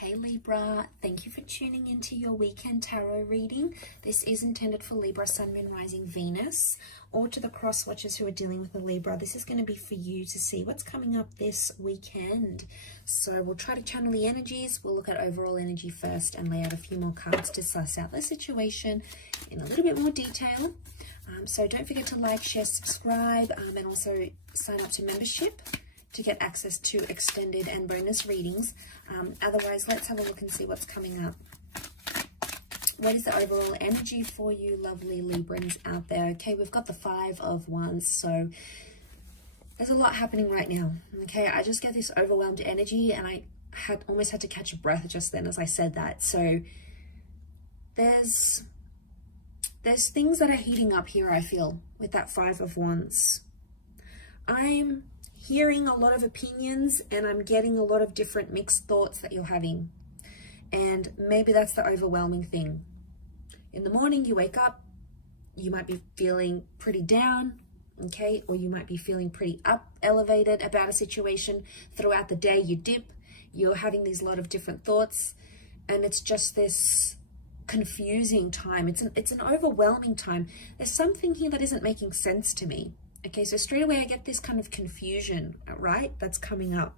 Hey Libra, thank you for tuning into your weekend tarot reading. This is intended for Libra, Sun, Moon, Rising, Venus, or to the cross watchers who are dealing with a Libra. This is going to be for you to see what's coming up this weekend. So we'll try to channel the energies. We'll look at overall energy first and lay out a few more cards to suss out the situation in a little bit more detail. So don't forget to like, share, subscribe, and also sign up to membership to get access to extended and bonus readings. Otherwise, let's have a look and see what's coming up. What is the overall energy for you lovely Librans out there? Okay, we've got the 5 of Wands, so there's a lot happening right now. Okay, I just get this overwhelmed energy, and I almost had to catch a breath just then as I said that. So there's things that are heating up here, I feel, with that 5 of Wands. I'm hearing a lot of opinions, and I'm getting a lot of different mixed thoughts that you're having. And maybe that's the overwhelming thing. In the morning, you wake up, you might be feeling pretty down, okay? Or you might be feeling pretty elevated about a situation. Throughout the day, you dip, you're having these lot of different thoughts, and it's just this confusing time. It's an overwhelming time. There's something here that isn't making sense to me. Okay, so straight away I get this kind of confusion, right? That's coming up.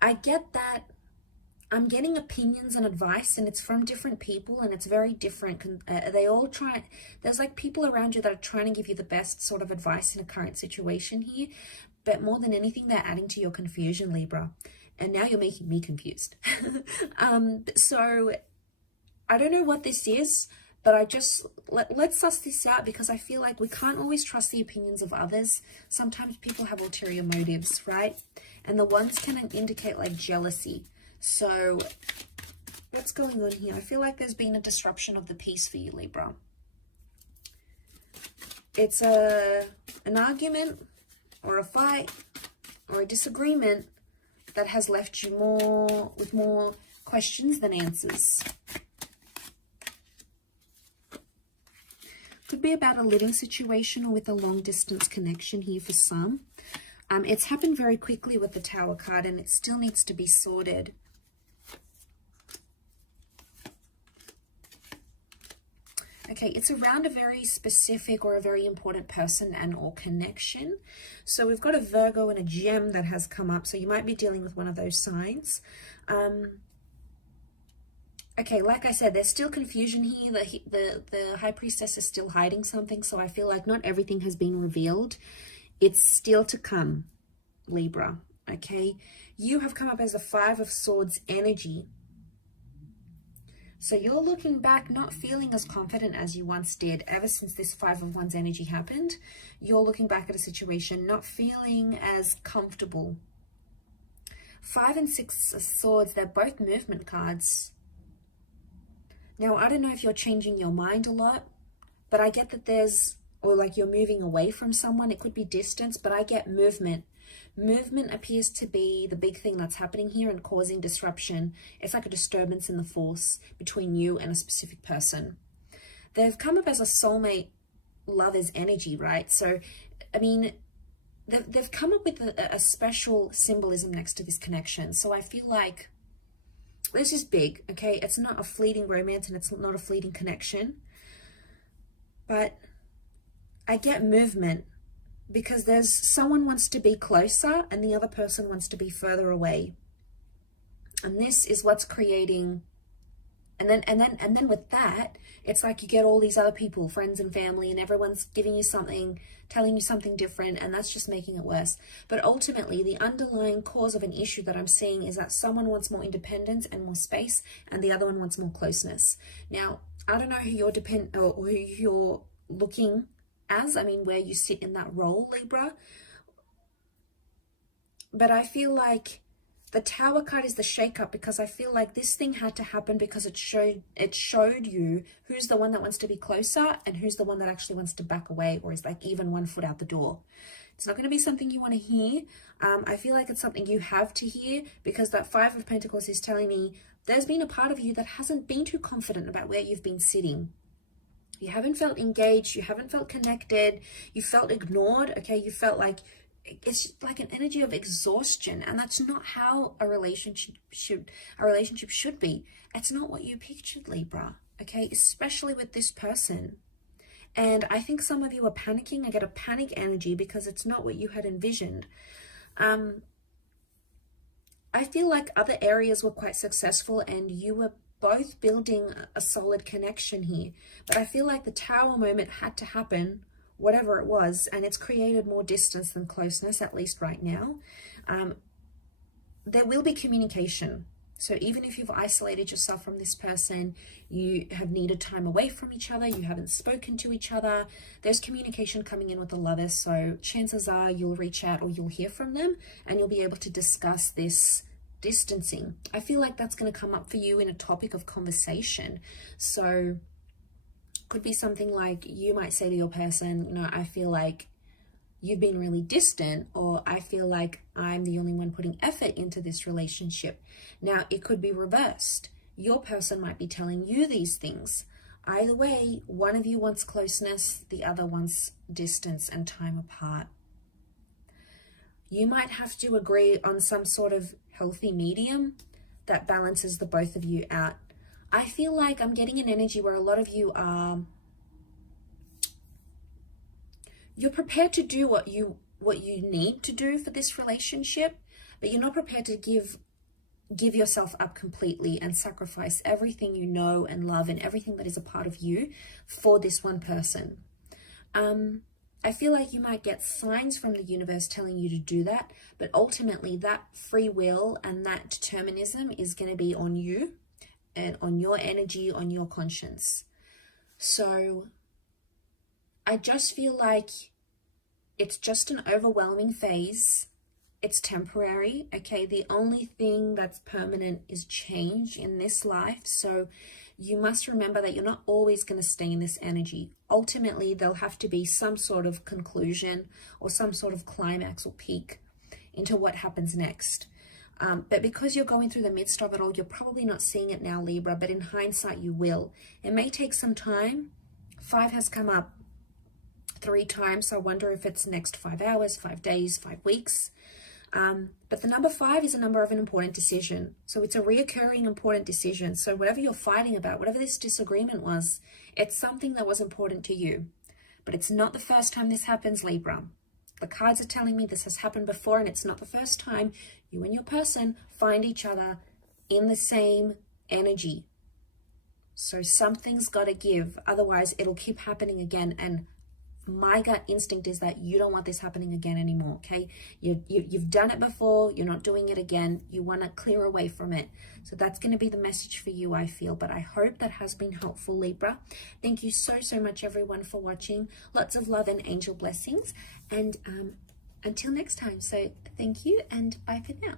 I get that I'm getting opinions and advice, and it's from different people, and it's very different. They all try, there's like people around you that are trying to give you the best sort of advice in a current situation here, but more than anything, they're adding to your confusion, Libra. And now you're making me confused. So I don't know what this is, but I just, let's suss this out, because I feel like we can't always trust the opinions of others. Sometimes people have ulterior motives, right? And the ones can indicate like jealousy. So what's going on here? I feel like there's been a disruption of the peace for you, Libra. It's an argument or a fight or a disagreement that has left you with more questions than answers. Could be about a living situation or with a long distance connection here for some. It's happened very quickly with the Tower card, and it still needs to be sorted. Okay, it's around a very specific or a very important person and or connection. So we've got a Virgo and a Gem that has come up. So you might be dealing with one of those signs. Okay, like I said, there's still confusion here. The High Priestess is still hiding something, so I feel like not everything has been revealed. It's still to come, Libra, okay? You have come up as a 5 of Swords energy. So you're looking back, not feeling as confident as you once did ever since this 5 of Wands energy happened. You're looking back at a situation, not feeling as comfortable. 5 and 6 of Swords, they're both movement cards. Now, I don't know if you're changing your mind a lot, but I get that there's, or like you're moving away from someone. It could be distance, but I get movement. Movement appears to be the big thing that's happening here and causing disruption. It's like a disturbance in the force between you and a specific person. They've come up as a soulmate lover's energy, right? So, I mean, they've come up with a special symbolism next to this connection. So I feel like this is big, okay? It's not a fleeting romance, and it's not a fleeting connection. But I get movement because there's someone wants to be closer and the other person wants to be further away. And this is what's creating, and then with that, it's like you get all these other people, friends and family, and everyone's giving you something, telling you something different, and that's just making it worse. But ultimately, the underlying cause of an issue that I'm seeing is that someone wants more independence and more space, and the other one wants more closeness. Now, I don't know who you're who you're looking as, I mean, where you sit in that role, Libra. But I feel like the Tower card is the shake-up, because I feel like this thing had to happen because it showed you who's the one that wants to be closer and who's the one that actually wants to back away or is like even 1 foot out the door. It's not going to be something you want to hear. I feel like it's something you have to hear, because that 5 of Pentacles is telling me there's been a part of you that hasn't been too confident about where you've been sitting. You haven't felt engaged. You haven't felt connected. You felt ignored. Okay, you felt like it's like an energy of exhaustion, and that's not how a relationship should be. It's not what you pictured, Libra, okay? Especially with this person. And I think some of you are panicking. I get a panic energy because it's not what you had envisioned. I feel like other areas were quite successful and you were both building a solid connection here. But I feel like the Tower moment had to happen, whatever it was, and it's created more distance than closeness, at least right now. There will be communication. So even if you've isolated yourself from this person, you have needed time away from each other, you haven't spoken to each other, there's communication coming in with the Lovers. So chances are you'll reach out or you'll hear from them and you'll be able to discuss this distancing. I feel like that's going to come up for you in a topic of conversation. So could be something like you might say to your person, you know, I feel like you've been really distant, or I feel like I'm the only one putting effort into this relationship. Now, it could be reversed. Your person might be telling you these things. Either way, one of you wants closeness, the other wants distance and time apart. You might have to agree on some sort of healthy medium that balances the both of you out. I feel like I'm getting an energy where a lot of you are, you're prepared to do what you need to do for this relationship, but you're not prepared to give yourself up completely and sacrifice everything you know and love and everything that is a part of you for this one person. I feel like you might get signs from the universe telling you to do that, but ultimately that free will and that determinism is going to be on you and on your energy, on your conscience. So I just feel like it's just an overwhelming phase. It's temporary, okay? The only thing that's permanent is change in this life. So you must remember that you're not always going to stay in this energy. Ultimately, there'll have to be some sort of conclusion or some sort of climax or peak into what happens next. But because you're going through the midst of it all, you're probably not seeing it now, Libra, but in hindsight, you will. It may take some time. 5 has come up 3 times, so I wonder if it's next 5 hours, 5 days, 5 weeks. But the number 5 is a number of an important decision. So it's a reoccurring important decision. So whatever you're fighting about, whatever this disagreement was, it's something that was important to you. But it's not the first time this happens, Libra. The cards are telling me this has happened before, and it's not the first time you and your person find each other in the same energy. So something's got to give. Otherwise, it'll keep happening again. And my gut instinct is that you don't want this happening again anymore, okay? You've done it before. You're not doing it again. You want to clear away from it. So that's going to be the message for you, I feel. But I hope that has been helpful, Libra. Thank you so, so much, everyone, for watching. Lots of love and angel blessings. And until next time. So thank you and bye for now.